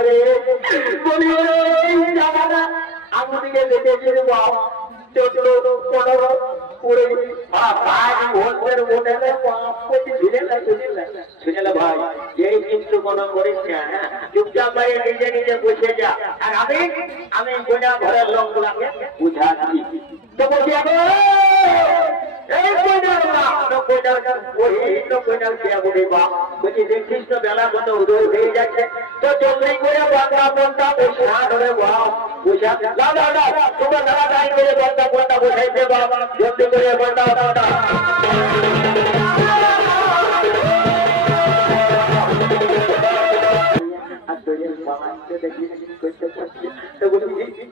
রে বলি জামানা আমাদেরকে দেখেছে রে বাপ ছোট পনেরো পুরো হোটেলে শুনে ভাই এই কিন্তু কোনো করিস না চুপচাপ ভাই নিজে নিজে বসে যা আর আমি গোটা ঘরের লোকগুলাকে বুঝাচ্ছি তো বলছি বেলা কত উদয় হয়ে যাচ্ছে তো জলদি করে বান্ধা বন্ধা বসা ধরে বসা তোমার দাদা টাইম করে বান্ধা বন্ধা বসাইছে বাবা জলদি করে বান্ধা বান্ধা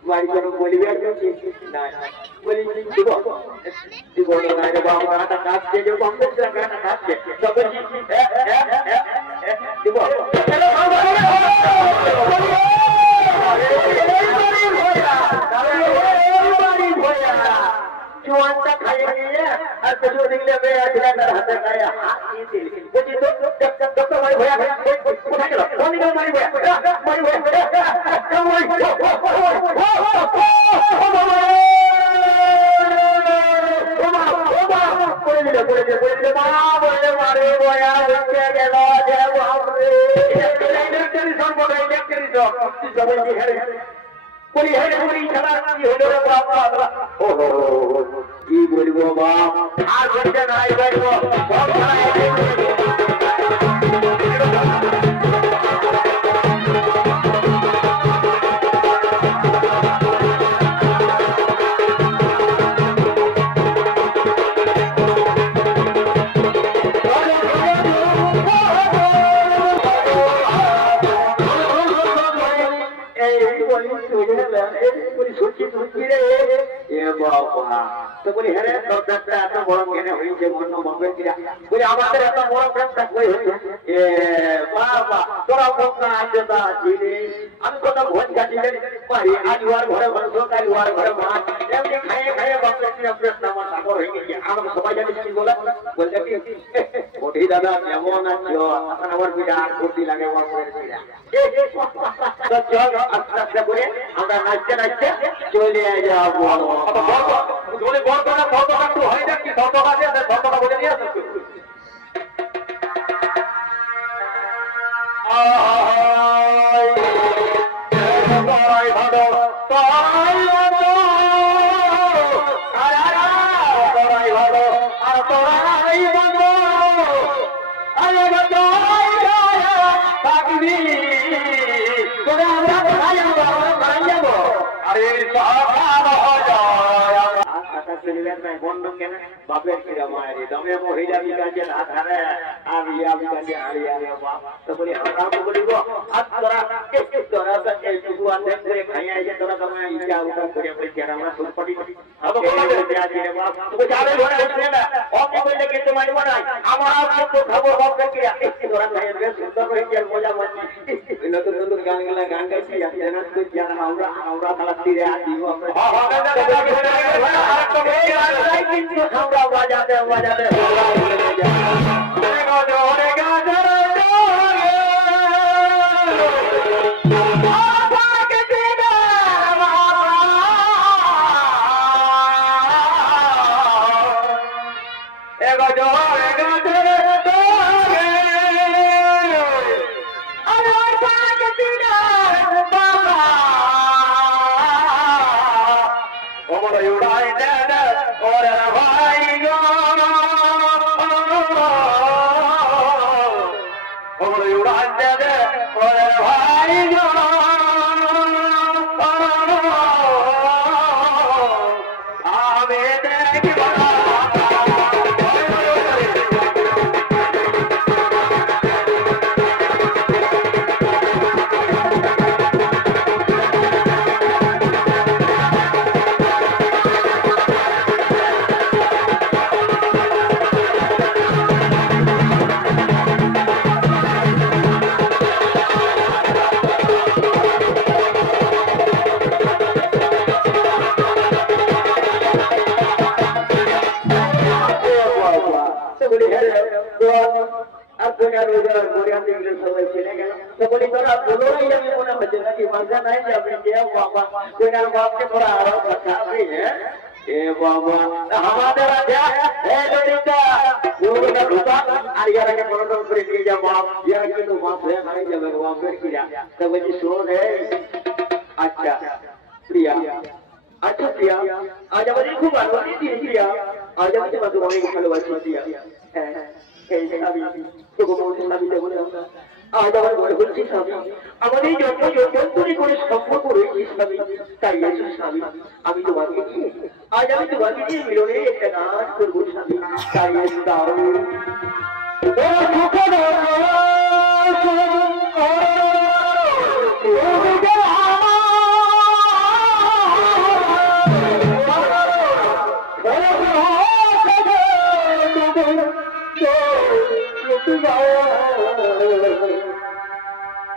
বাড়ি কোনো বলিবে না বলি দিব দিব না বাবা কাটছে যে কম্পিউটার কাটছে তো বলছি দিব চুয়ানটা খাইয়ে নিয়ে আর কিছু দিলে হাতে গায়ে হাত দিয়ে বলছি তো ভাই ভয়া কোথায় গেল মারি ভয়া কি বলবো বাপ আর বলতে নাই বলবো তো বলি হ্যাঁ দরজাটা এত বড় কেন হয়েছে মন মঙ্গল কিরা বলি আমাদের এত বড় প্রেমটা কই হয়েছে বাবা তোরা বকা আছে তা দিলে আমি কত ভোজ খাচ্ছি পারি আজ ওর ঘরে ঘরে সকাল ওর ঘরে ভাত এমনি খাইয়ে খাইয়ে বাপরে কি প্রেম আমার সাগর হয়ে গেছে আমাকে সবাই জানি কি বলে বলতে কি কোটি দাদা কেমন আছো এখন আমার বিটা আর কোটি লাগে ওর ঘরে বিটা তো চল আস্তে আস্তে করে আমরা নাচতে নাচতে চলে যাবো যদি বড় কথা ধর্মটা একটু হয় না কি ধর্মটা দিয়ে ধর্মটা বলে নিয়ে আসো বন্ধু কেন বাপের কিরা মায়ের দমে মহিলা বিকাজে আধারে আর ইয়া বিকাজে হারিয়া বাপ তো বলি আমরা বলিব আর তোরা তোরা তো এইটুকু আছে করে খাইয়া যে তোরা তোমার ইচ্ছা উঠা করে বলি কেন আমরা সুপটি আবো বলে দেয়া দিয়ে বাপ তো যাবে ঘরে উঠে না অপি বললে কিন্তু মারিব না আমরা তো খাবো বাপের কিরা তোরা খাইয়া বেশ সুন্দর করে কি মজা মাছি নতুন নতুন গানগুলা গান গাইছি জানা তো জানা আমরা তালা তীরে আসি কিন্তু আমরা বাজাতে মিলে সবাই চলে গেল। তো বলি তোরা বলোই আমি মনে হচ্ছে নাকি মজা নাই যাবে কে বাবা কোনার বাপকে তোরা আরো খাবে এ বাবা আমাদের আছে এ ললিতা ওটা রূপা আর ইয়ার আগে বড় করে দিয়ে যা বাপ ইয়ার কিন্তু বাপ হয়ে মারা যাবে বাপের কিরা। তো বলি শোন রে আচ্ছা প্রিয়া আচ্ছা প্রিয়া আজ আমাদের খুব আনন্দ দিন প্রিয়া আজ আমি তোমাকে অনেক ভালোবাসি প্রিয়া। হ্যাঁ এই স্বামী তবু মনে স্বামী দেবো না আজ আমার মনে হচ্ছে স্বামী আমাদের জন্ম জন্মান্তরে করে সম্পর্ক রয়েছে স্বামী তাই আছে স্বামী আমি তোমাকে নিয়ে আজ আমি তোমাকে নিয়ে মিলনে একটা গান করবো স্বামী তাই আছে তাও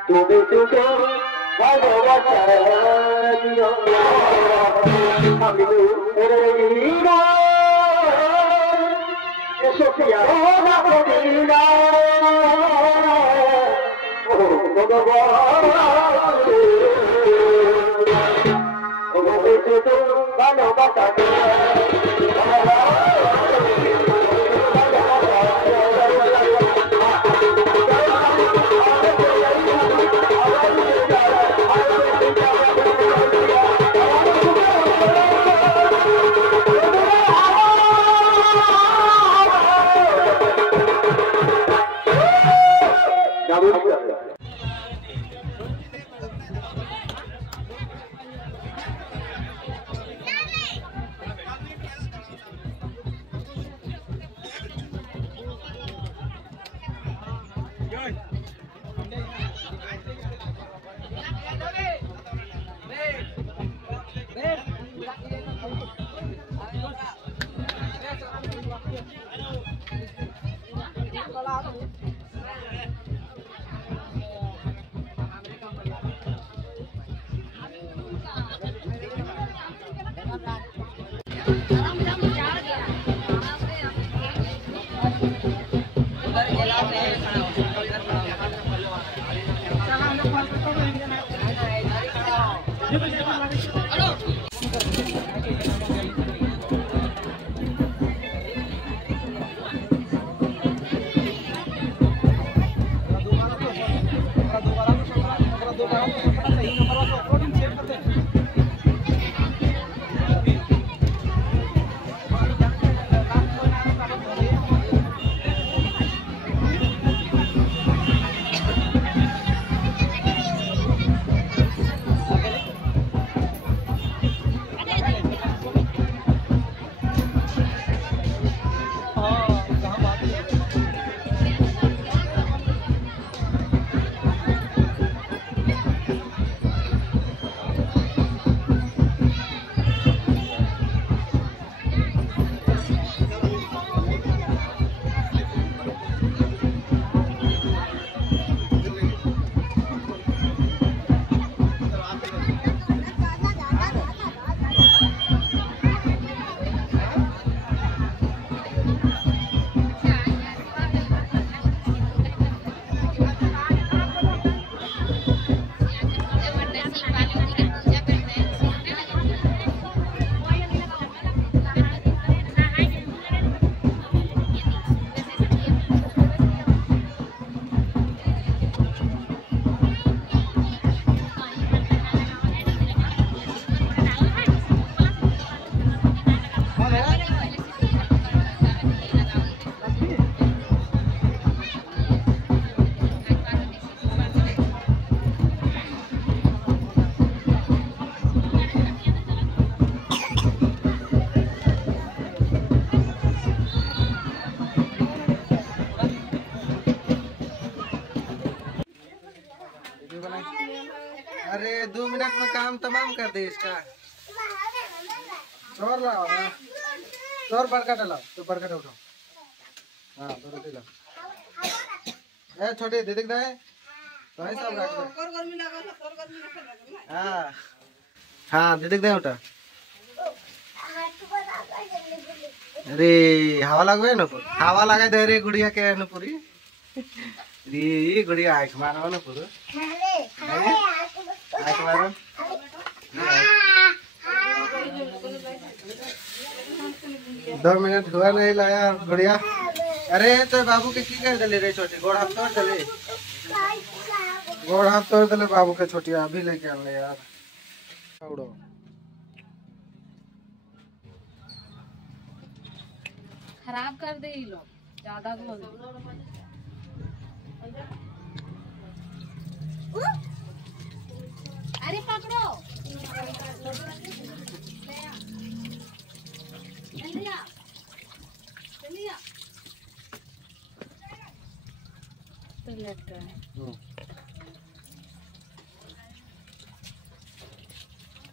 তুমি তো ভালোবাসা আমি সোফিয়া ভালোবাসা अरे 2 मिनट में काम तमाम कर दे इसका। और लाओ ना, और बरकत लाओ, तो बरकत उठाओ। हाँ तो रोटी लाओ। ए छोटे दे दिख रहा है, तो ऐसा रख दे। हाँ हाँ दे दिख रहा है उठा। अरे हवा लगे ना, हवा लगा दे रे गुड़िया के न पूरी। ये गुड़िया आँख मारो ना पूरा आँख मारो 2 मिनट हुआ नहीं लाया गुड़िया अरे तो बाबू के की कर दले रे छोटी गोड़ हाथ तोड़ दले बाबू के छोटी अभी लेके आन ले यार उड़ो खराब कर दे ये लोग ज्यादा बोल अरे पकड़ो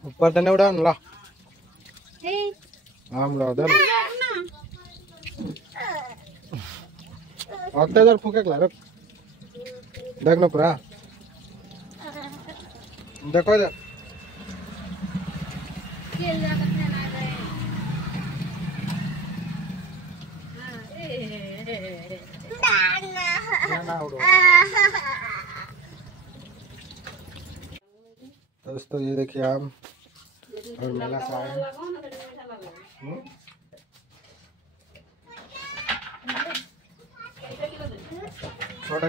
ऊपर तने उड़ा ला हे आम ला दे अत्ते जर फुके ला रे देख ना पूरा देखो इधर खेल जा करने ना गए ना उड़ो दोस्तों ये देखिए आम और मेला सा है छोटा